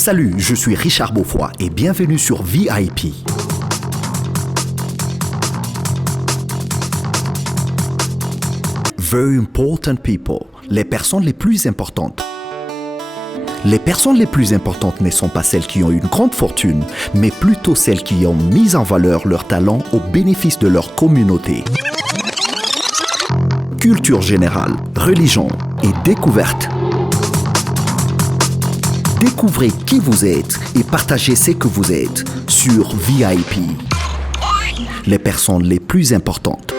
Salut, je suis Richard Beaufoy et bienvenue sur VIP. Very important people, les personnes les plus importantes. Les personnes les plus importantes ne sont pas celles qui ont une grande fortune, mais plutôt celles qui ont mis en valeur leur talent au bénéfice de leur communauté. Culture générale, religion et découverte. Découvrez qui vous êtes et partagez ce que vous êtes sur VIP. Les personnes les plus importantes.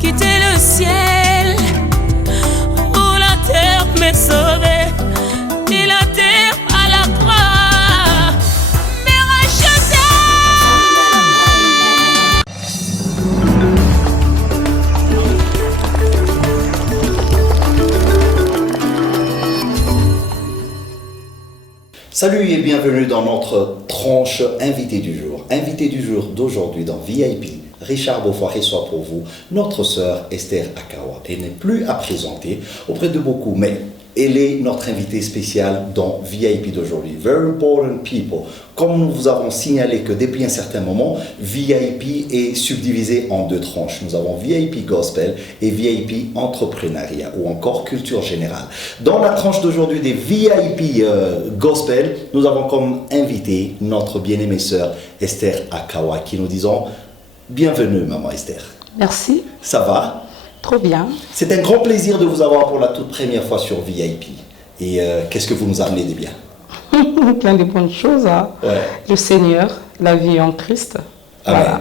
Quitter le ciel pour la terre me sauver, et la terre à la croix me racheter. Salut et bienvenue dans notre tranche invité du jour. Invité du jour d'aujourd'hui dans VIP, Richard Beaufoy reçoit pour vous notre sœur Esther Akawa. Elle n'est plus à présenter auprès de beaucoup, mais elle est notre invitée spéciale dans VIP d'aujourd'hui. Very important people. Comme nous vous avons signalé que depuis un certain moment, VIP est subdivisé en deux tranches. Nous avons VIP Gospel et VIP Entrepreneuriat ou encore Culture Générale. Dans la tranche d'aujourd'hui des VIP Gospel, nous avons comme invité notre bien-aimée sœur Esther Akawa qui nous disons bienvenue maman Esther. Merci. Ça va? Trop bien. C'est un grand plaisir de vous avoir pour la toute première fois sur VIP. Et qu'est-ce que vous nous amenez de bien? Plein de bonnes choses. Hein. Ouais. Le Seigneur, la vie en Christ. Amen. Voilà.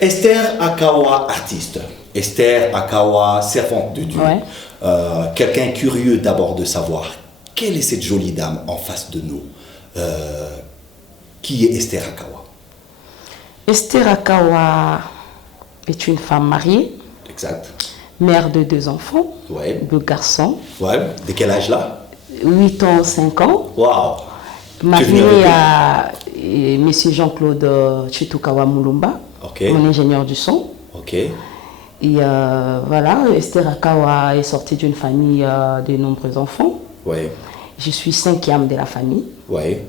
Esther Akawa, artiste. Esther Akawa, servante de Dieu. Ouais. Quelqu'un curieux d'abord de savoir quelle est cette jolie dame en face de nous. Qui est Esther Akawa? Esther Akawa est une femme mariée, Exact. mère de 2 enfants, Ouais. 2 garçons, Ouais. De quel âge là? 8 ans, 5 ans. Waouh. Mariée à M. Jean-Claude Chitukawa Mulumba, Ok. mon ingénieur du son. Ok. Et voilà, Esther Akawa est sortie d'une famille de nombreux enfants. Ouais. Je suis 5e de la famille. Ouais.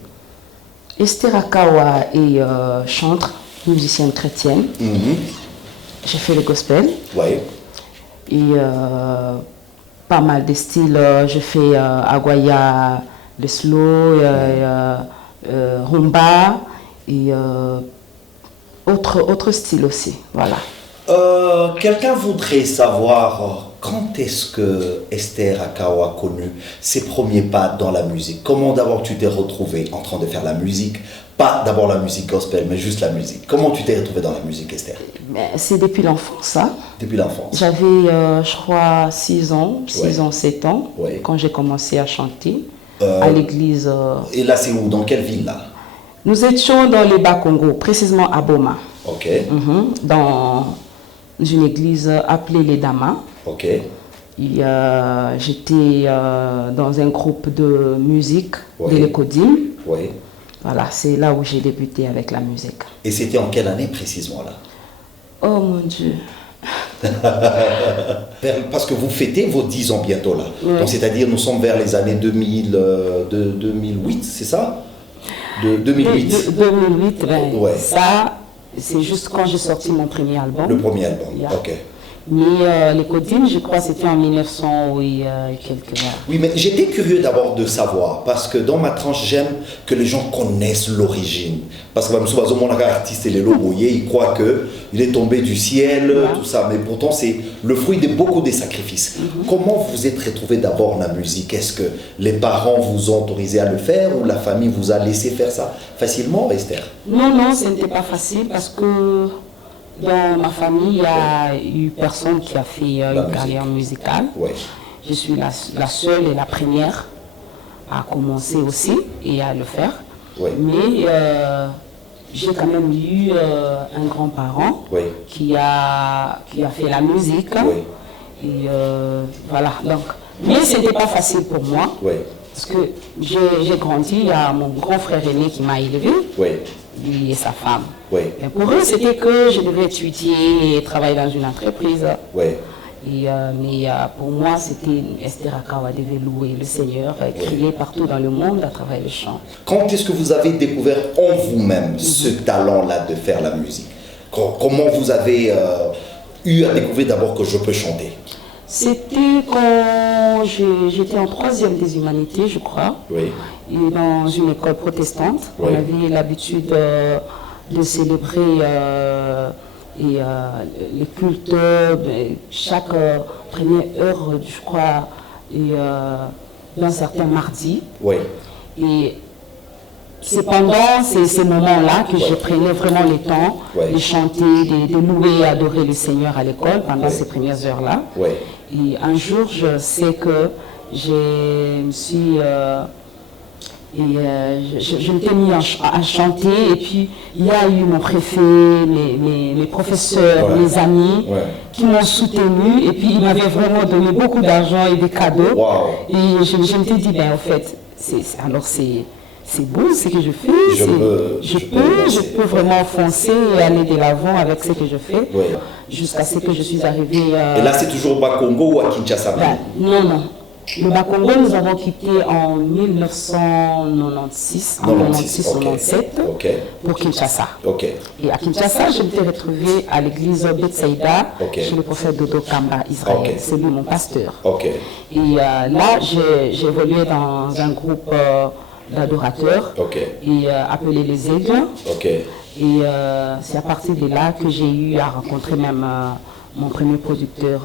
Esther Akawa est chantre, musicienne chrétienne. Mhm. J'ai fait le gospel Ouais. et pas mal de styles. Je fais Aguaya, le slow, rumba et autres styles aussi. Voilà. Quelqu'un voudrait savoir quand est-ce que Esther Akawa a connu ses premiers pas dans la musique. Comment d'abord tu t'es retrouvée en train de faire la musique? Pas d'abord la musique gospel, mais juste la musique. Comment tu t'es retrouvée dans la musique, Esther? C'est depuis l'enfance, ça. Depuis l'enfance. J'avais, je crois, 6 ans, 7 ans, Ouais. quand j'ai commencé à chanter à l'église. Et là, c'est où? Dans quelle ville, là? Nous étions dans les Bas-Congo, précisément à Boma, Ok. dans une église appelée les Damas. Ok. J'étais dans un groupe de musique Ouais. de l'Écodime. Oui. Voilà, c'est là où j'ai débuté avec la musique. Et c'était en quelle année précisément, là? Oh mon Dieu. Parce que vous fêtez vos 10 ans bientôt, là. Ouais. Donc, c'est-à-dire, nous sommes vers les années 2008, c'est ça? 2008. 2008, ben, Ouais. ça, c'est juste quand j'ai sorti mon premier album. Le premier album, Yeah. ok. Mais l'Écodime, je crois, c'était en 1900 et quelques mois. Oui, mais j'étais curieux d'abord de savoir, parce que dans ma tranche, j'aime que les gens connaissent l'origine. Parce que souvent, mon artiste, il est loboyé, il croit qu'il est tombé du ciel, Ouais. tout ça. Mais pourtant, c'est le fruit de beaucoup de sacrifices. Comment vous vous êtes retrouvé d'abord en la musique? Est-ce que les parents vous ont autorisé à le faire ou la famille vous a laissé faire ça facilement, Esther? Non, ce n'était pas facile parce que dans ma famille, il n'y a eu personne qui a fait une musique. carrière musicale. Oui. Je suis la seule et la première à commencer aussi et à le faire. Oui. Mais j'ai quand même eu un grand-parent Oui. qui a fait la musique. Oui. Et voilà, donc. Mais ce n'était pas facile pour moi. Oui. Parce que j'ai grandi, il y a mon grand frère aîné qui m'a élevé, Oui, lui et sa femme. oui, Et pour eux, c'était que je devais étudier et travailler dans une entreprise. oui. Mais pour moi, c'était Esther Akawa devait louer le Seigneur, crier partout dans le monde à travers le chant. Quand est-ce que vous avez découvert en vous-même ce talent-là de faire la musique? Comment vous avez eu à découvrir d'abord que je peux chanter? C'était quand j'étais en 3e des humanités, je crois, Oui, et dans une école protestante. Oui. On avait l'habitude de célébrer les cultes chaque première heure, je crois, d'un certain mardi. oui, Et c'est pendant ces moments-là que je prenais vraiment le temps Ouais. de chanter, de louer et adorer le Seigneur à l'école pendant ces premières heures-là. oui. Et un jour, je sais que je me suis... je m'étais mis à chanter et puis il y a eu mon préfet, mes professeurs, Ouais. mes amis Ouais. qui m'ont soutenu et puis ils m'avaient vraiment donné beaucoup d'argent et des cadeaux. Wow. Et je m'étais dit, ben en fait, c'est beau ce que je fais, je peux vraiment foncer et aller de l'avant avec ce que je fais, Ouais. jusqu'à ce que je suis arrivée... Et là, c'est toujours au Bas-Congo ou à Kinshasa? non, non. Le Bas-Congo, nous avons quitté en 1996, en 96-97, Ok, pour Kinshasa. ok, Et à Kinshasa, je m'étais retrouvée à l'église Bethsaïda, Ok. chez le prophète Dodo Kamba, Israël. Ok. C'est lui mon pasteur. ok, Et là, j'ai évolué dans un groupe d'adorateurs ok, et appelé les Aigles. ok. Et c'est à partir de là que j'ai eu à rencontrer même mon premier producteur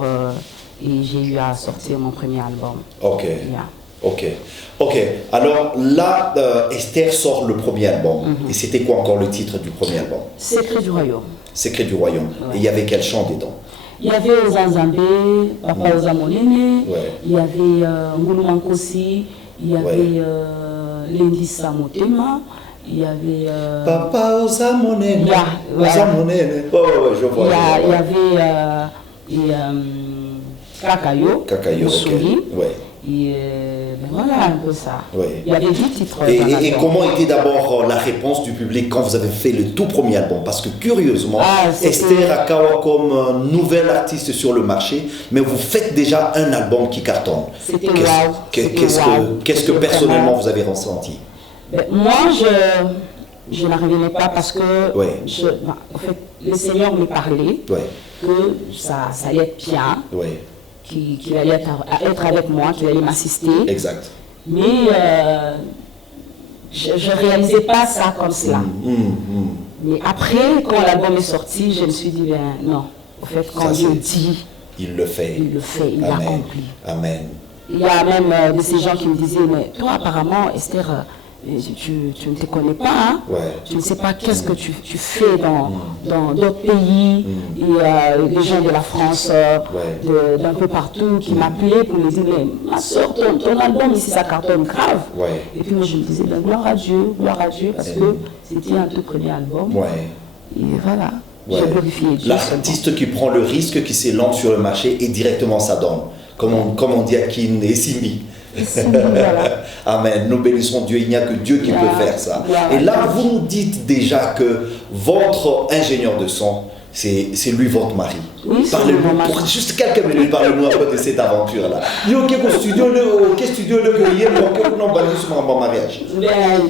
et j'ai eu à sortir mon premier album. Ok, Yeah. ok, ok. Alors là, Esther sort le premier album. Et c'était quoi encore le titre du premier album? Secret du royaume. Secret du royaume. Et il y avait quel chant dedans? Il y avait Ozanzambe, Papa Ozamonene, Ouais. il y avait Ngulu Mankosi, il y avait Lendisa Motema, il y avait... Papa Ozamonene. Yeah, voilà. Ozamonene. Ouais, je vois. il y avait Kakayo, Kakayo, ok. Moussoli, Ouais. et ben voilà un peu ça. Ouais. Il y avait 10 titres. Et, dans et l'album. comment était d'abord la réponse du public quand vous avez fait le tout premier album? Parce que curieusement, C'était- Esther Akawa comme nouvel artiste sur le marché, mais vous faites déjà un album qui cartonne. C'était Qu'est-ce- wow. qu'est- C'était Qu'est-ce wow. que, qu'est-ce que C'était personnellement vraiment- vous avez ressenti? Ben, moi, je n'arrivais pas parce que, Ouais. en fait, le Seigneur me parlait Ouais, que ça allait être bien, ouais, qu'il allait être avec moi, qu'il allait m'assister. exact. Mais je ne réalisais pas ça comme cela. Mais après, quand l'album est sorti, je me suis dit, ben non, en fait, quand Ça, Dieu c'est- dit, Il le fait. il le fait, il Amen. l'accomplit. Amen. Il y a même de ces gens qui me disaient, mais toi apparemment, Esther, tu ne te connais pas, hein? Ouais. Tu ne sais pas qu'est-ce que tu fais dans d'autres pays, et les gens de la France, d'un peu partout, qui m'appelaient pour me dire, mais ma soeur, ton album ici, ça cartonne grave. Ouais. Et puis moi je me disais, ben, gloire à Dieu, parce que c'était un tout premier album. Ouais. Et voilà, Ouais. j'ai glorifié Dieu. L'artiste qui prend le risque, qui s'élance sur le marché et directement ça donne. Comme on dit à Kin et Simi. Voilà. Amen. Nous bénissons Dieu. Il n'y a que Dieu qui peut faire ça. Yeah. Et là, vous nous dites déjà que votre ingénieur de son, c'est lui votre mari. Oui, c'est Parlez-nous, mon mari. pour juste quelques minutes, parlez-nous un peu de cette aventure-là. Yo, quel studio le cueillir, non, basé sur mon mariage. Ben,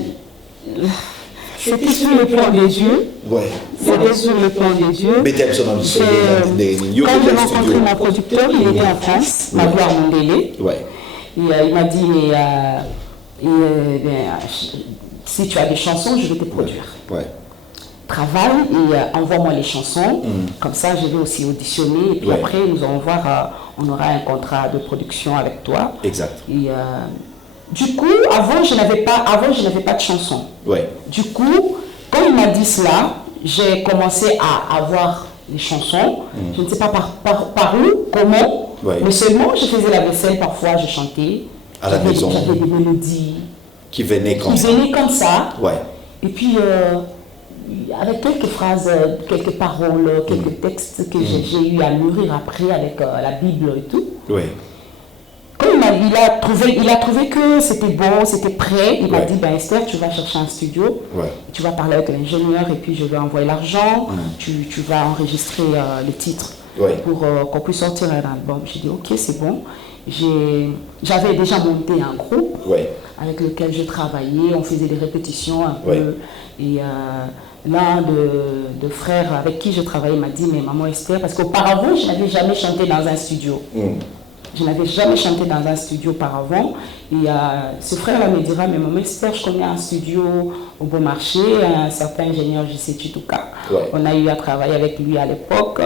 c'était sur le plan de Dieu. Ouais. C'était sur le plan de Dieu. Mais t'es absolument Quand j'ai rencontré studio. mon producteur, il était en France, Magloire Mondélé. Ouais. Il m'a dit, mais si tu as des chansons, je vais te produire. Ouais. Travaille et envoie-moi les chansons. Comme ça, je vais aussi auditionner. Et puis Ouais. après, nous allons voir, on aura un contrat de production avec toi. Exact. Et du coup, avant, je n'avais pas de chansons. Ouais. Du coup, quand il m'a dit cela, j'ai commencé à avoir les chansons. Je ne sais pas par où, comment, Ouais. mais seulement je faisais la vaisselle, parfois je chantais. À la maison. J'avais des mélodies Qui venait comme qui ça. venaient comme ça. Ouais. Et puis, avec quelques phrases, quelques paroles, quelques textes que j'ai eu à mûrir après avec la Bible et tout. Ouais. Comme il a trouvé que c'était bon, c'était prêt, il m'a dit, ben Esther, tu vas chercher un studio, tu vas parler avec l'ingénieur et puis je vais envoyer l'argent, tu vas enregistrer les titres pour qu'on puisse sortir un album. J'ai dit, ok, c'est bon. J'avais déjà monté un groupe avec lequel je travaillais, on faisait des répétitions un peu. Et l'un de frères avec qui je travaillais m'a dit, mais maman Esther, parce qu'auparavant, je n'avais jamais chanté dans un studio. Je n'avais jamais chanté dans un studio auparavant. Et ce frère-là me dira, mais maman Esther, je connais un studio au Bon Marché, un certain ingénieur JC Chituka. On a eu à travailler avec lui à l'époque.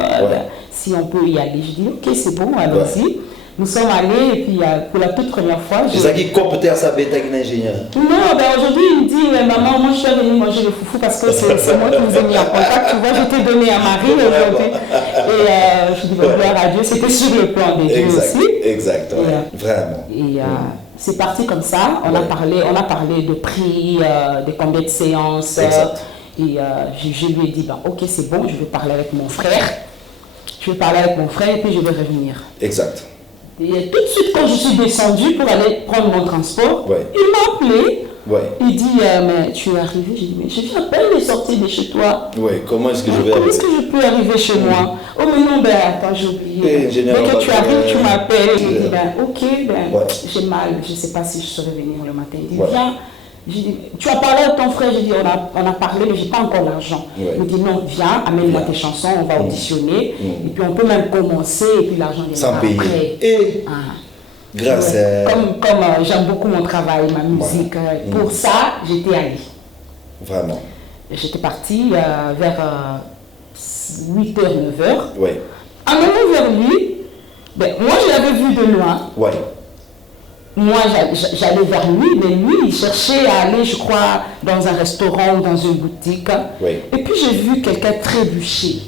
Si on peut y aller, je dis, ok, c'est bon, allons-y. Nous sommes allés et puis pour la toute première fois... C'est ça qui compte à sa bête avec l'ingénieur. Non, ben aujourd'hui il me dit, maman, moi je suis venue manger le foufou parce que c'est moi qui vous ai mis en contact. Tu vois, je t'ai donné à Marie aujourd'hui. Et je dis, gloire à Dieu, c'était sur le plan des dieux aussi. Exact, vraiment. Et c'est parti comme ça. On a parlé de prix, de combien de séances. Et je lui ai dit, ben, ok, c'est bon, je vais parler avec mon frère. Je vais parler avec mon frère et puis je vais revenir. Exact. Et tout de suite, quand je suis descendue pour aller prendre mon transport, il m'a appelé. Il dit, mais tu es arrivé? J'ai dit, mais je viens à peine de sortir de chez toi. Comment est-ce que je vais arriver? Comment est-ce que je peux arriver chez moi? Oh, mais non, ben attends, j'ai oublié. Dès que tu arrives, tu m'appelles. Je dis, ben ok, j'ai mal, je ne sais pas si je saurais venir le matin. Il dit, viens. J'ai dit, tu as parlé à ton frère? J'ai dit, on a parlé, mais je n'ai pas encore l'argent. Il me dit, non, viens, amène-moi tes chansons, on va auditionner. Et puis on peut même commencer, et puis l'argent viendra après. Et grâce à... Comme j'aime beaucoup mon travail, ma musique, pour ça, j'étais allée. Vraiment. J'étais partie vers 8h, 9h. En allant vers lui, ben, moi je l'avais vu de loin. Moi, j'allais vers lui, mais lui, il cherchait à aller, je crois, dans un restaurant ou dans une boutique. Et puis, j'ai vu quelqu'un trébucher.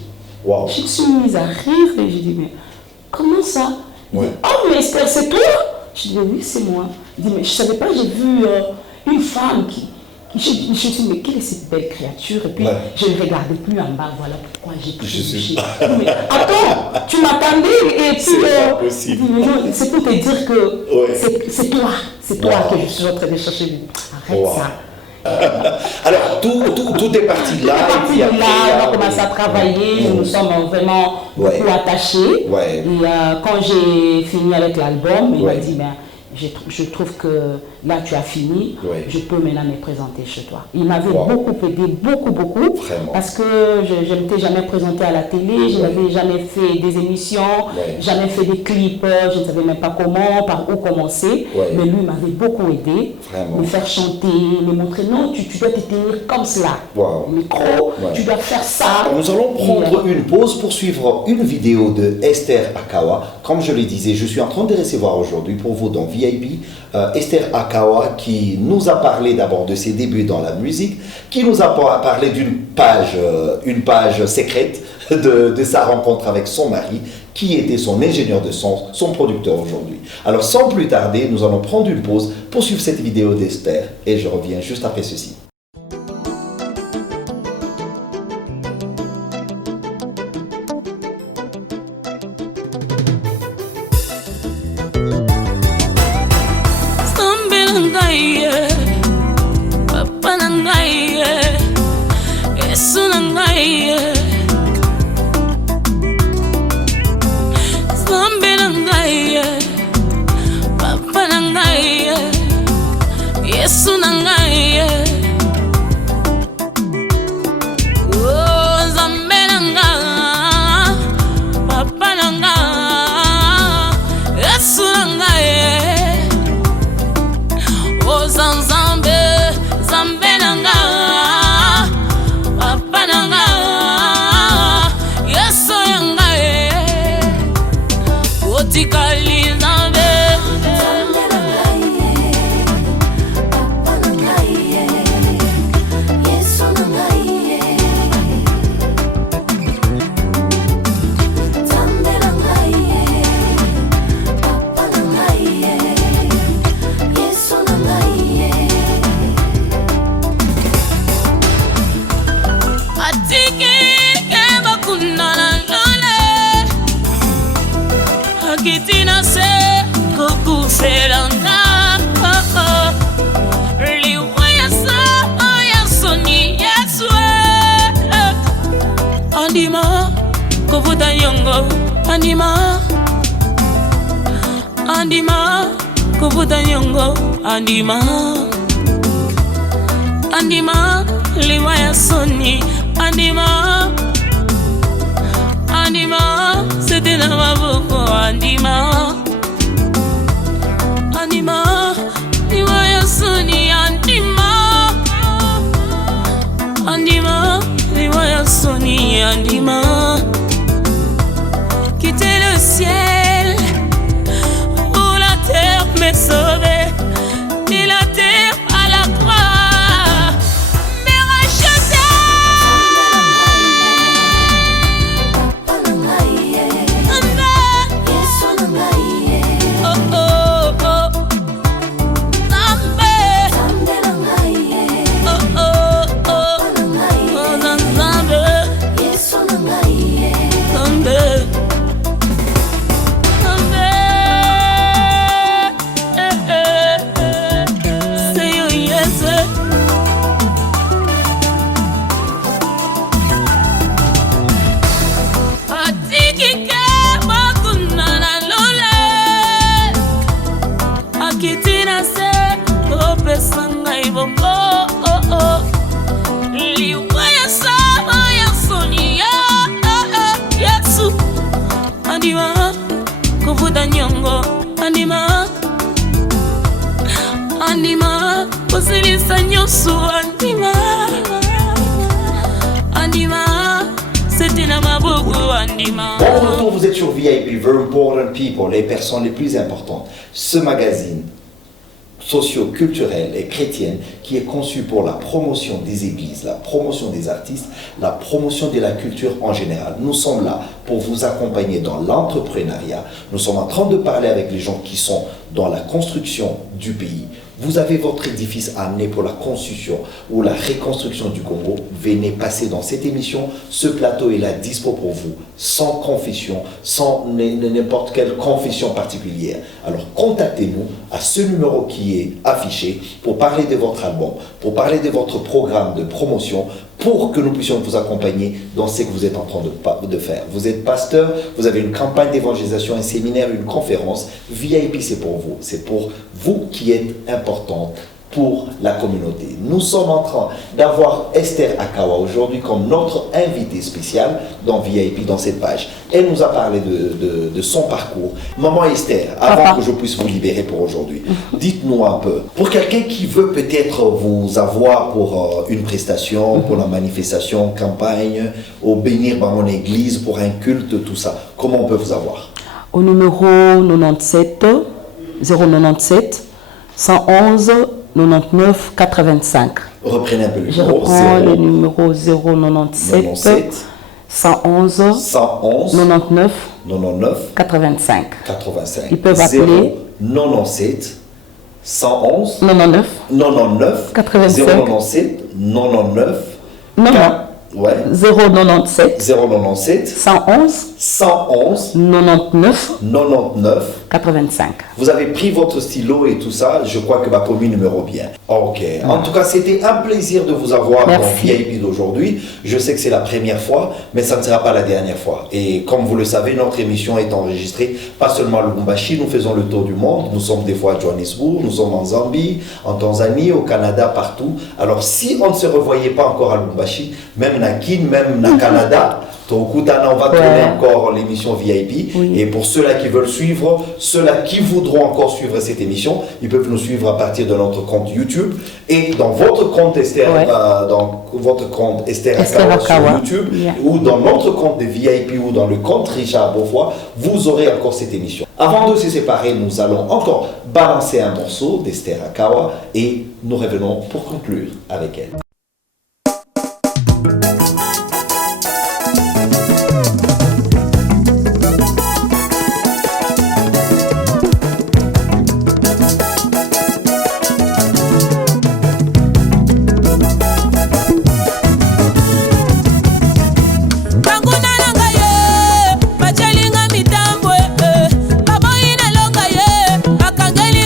Je me suis mise à rire et j'ai dit, mais comment ça? Il dit, oh, mais Esther, c'est toi? Je dis, oui, c'est moi. Il dit, mais je ne savais pas, j'ai vu une femme qui... Je me suis dit, mais quelle est cette belle créature? Et puis, je ne regardais plus en bas, voilà pourquoi j'ai trébuché. Mais attends, tu m'attendais et puis... C'est pas possible. C'est pour te dire que c'est toi que je suis en train de chercher. Arrête ça. Alors, tout est parti de là. On a commencé à travailler, nous sommes vraiment beaucoup attachés. Et quand j'ai fini avec l'album, il m'a dit, ben, je trouve que là tu as fini, je peux maintenant me présenter chez toi. Il m'avait beaucoup aidé, beaucoup. Vraiment. Parce que je ne m'étais jamais présentée à la télé, je n'avais jamais fait des émissions, jamais fait des clips, je ne savais même pas comment, par où commencer. Mais lui m'avait beaucoup aidé, me faire chanter, me montrer non, tu dois te tenir comme cela. Au micro, tu dois faire ça. Nous allons prendre une pause pour suivre une vidéo de Esther Akawa. Comme je le disais, je suis en train de recevoir aujourd'hui pour vous dans VIP Esther Akawa qui nous a parlé d'abord de ses débuts dans la musique, qui nous a parlé d'une page secrète de sa rencontre avec son mari, qui était son ingénieur de son, son producteur aujourd'hui. Alors sans plus tarder, nous allons prendre une pause pour suivre cette vidéo d'Esther et je reviens juste après ceci. Zambe nanga, papa nanga. selanga liwa ya soni Yesu andima kovuta nyongo andima kovuta nyongo andima liwa ya soni andima c'était la maboko andima liwa ya soni andima liwa ya soni andima quitter le ciel où la terre m'est sauvée et la terre à la croix m'est rachetée. Bon retour, vous êtes sur VIP, Very Important People, les personnes les plus importantes. Ce magazine socio-culturel et chrétienne qui est conçu pour la promotion des églises, la promotion des artistes, la promotion de la culture en général. Nous sommes là pour vous accompagner dans l'entrepreneuriat. Nous sommes en train de parler avec les gens qui sont dans la construction du pays. Vous avez votre édifice à amener pour la construction ou la reconstruction du Congo. Venez passer dans cette émission. Ce plateau est là dispo pour vous, sans confession, sans n'importe quelle confession particulière. Alors contactez-nous à ce numéro qui est affiché pour parler de votre album, pour parler de votre programme de promotion, pour que nous puissions vous accompagner dans ce que vous êtes en train de faire. Vous êtes pasteur, vous avez une campagne d'évangélisation, un séminaire, une conférence. VIP, c'est pour vous. C'est pour vous qui êtes importante pour la communauté. Nous sommes en train d'avoir Esther Akawa aujourd'hui comme notre invitée spéciale dans VIP, dans cette page. Elle nous a parlé de son parcours. Maman Esther, avant que je puisse vous libérer pour aujourd'hui, dites-nous un peu, pour quelqu'un qui veut peut-être vous avoir pour une prestation, pour la manifestation, campagne, ou bénir dans mon église, pour un culte, tout ça, comment on peut vous avoir? Au numéro 97 097 111 99 85. Reprenez un peu le Je numéro. reprends le numéro 097 111 99 85. Ils peuvent appeler 97 111 99 85 097 99 ouais 097 111 99 85. Vous avez pris votre stylo et tout ça, je crois que ma commune numéro bien. Ok. En tout cas, c'était un plaisir de vous avoir dans VIP d'aujourd'hui. Je sais que c'est la première fois, mais ça ne sera pas la dernière fois. Et comme vous le savez, notre émission est enregistrée pas seulement à Lubumbashi, nous faisons le tour du monde. Nous sommes des fois à Johannesburg, nous sommes en Zambie, en Tanzanie, au Canada, partout. Alors si on ne se revoyait pas encore à Lubumbashi, même na Kin, même na Canada, on va tourner encore l'émission VIP. Et pour ceux-là qui veulent suivre, ceux-là qui voudront encore suivre cette émission, ils peuvent nous suivre à partir de notre compte YouTube. Et dans votre compte Esther, Esther Akawa sur YouTube, ou dans notre compte de VIP, ou dans le compte Richard Beaufoy, vous aurez encore cette émission. Avant de se séparer, nous allons encore balancer un morceau d'Esther Akawa et nous revenons pour conclure avec elle. Bachelinga mitambo, baboyina longa ye, bakangeli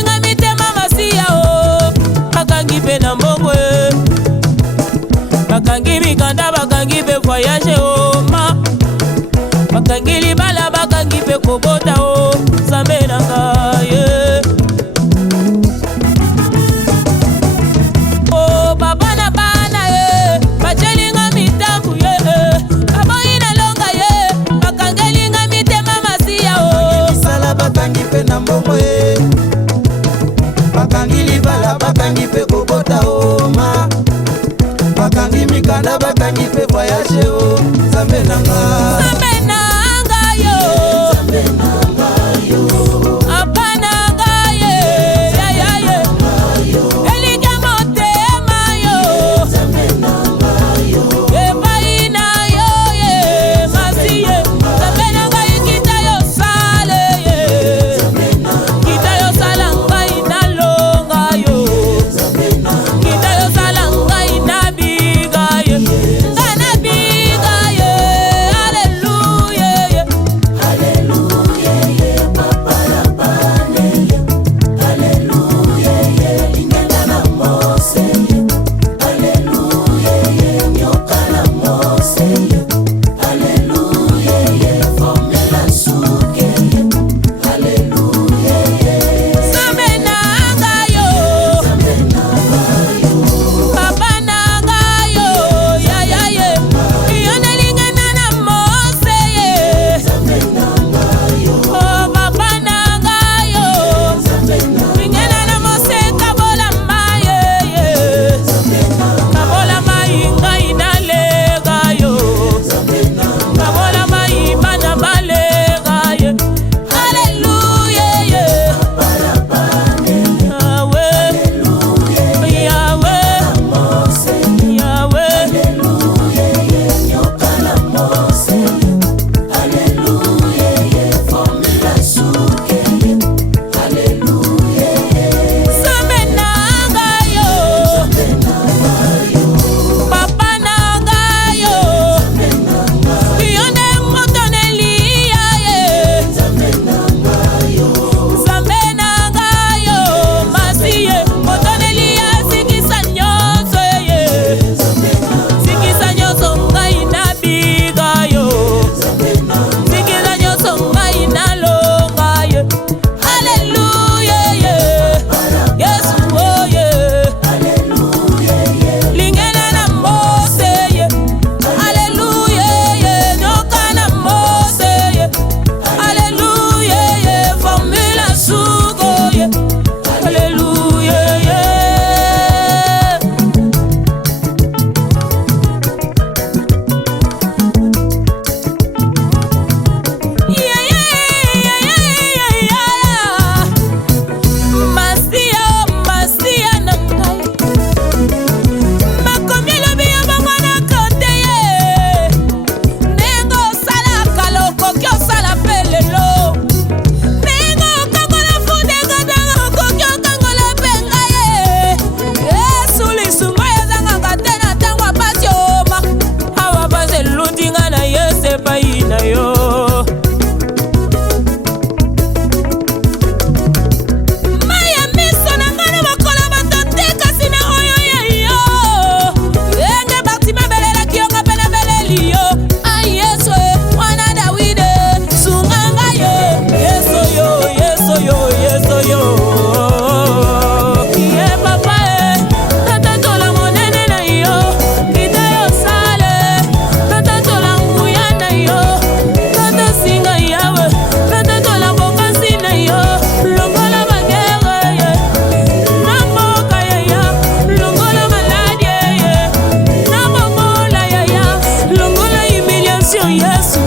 Yesu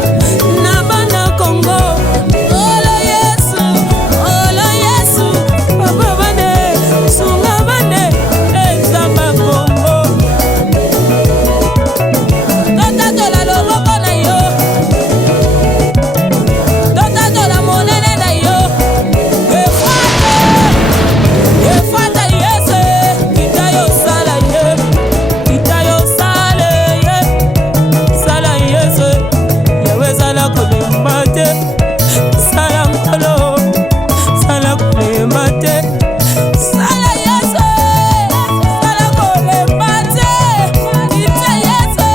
na bana Congo. Olo Yesu, olo Yesu, papa bane, sunga bane, ezamba Congo. Tota tola loboko na yo, tota tola monene na yo. Efata Yesu, kita yo sala ye, kita yo sala ye, sala Yesu, yawe sala kulemba te, sala mkolo, sala kulemba te, sala Yesu, sala kulemba te, kita Yesu.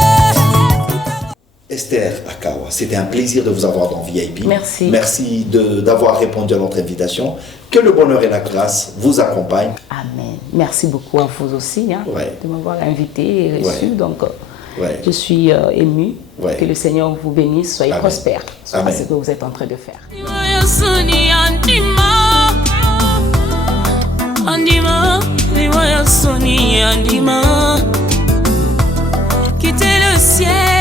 Esther Akawa, c'était un plaisir de vous avoir dans VIP. Merci. Merci d'avoir répondu à notre invitation. Que le bonheur et la grâce vous accompagnent. Amen. Merci beaucoup à vous aussi Ouais. de m'avoir invité et reçu. Ouais. Donc, Ouais. je suis émue. Ouais. Que le Seigneur vous bénisse. Soyez Amen. prospères. C'est Amen. ce que vous êtes en train de faire. Quitter le ciel.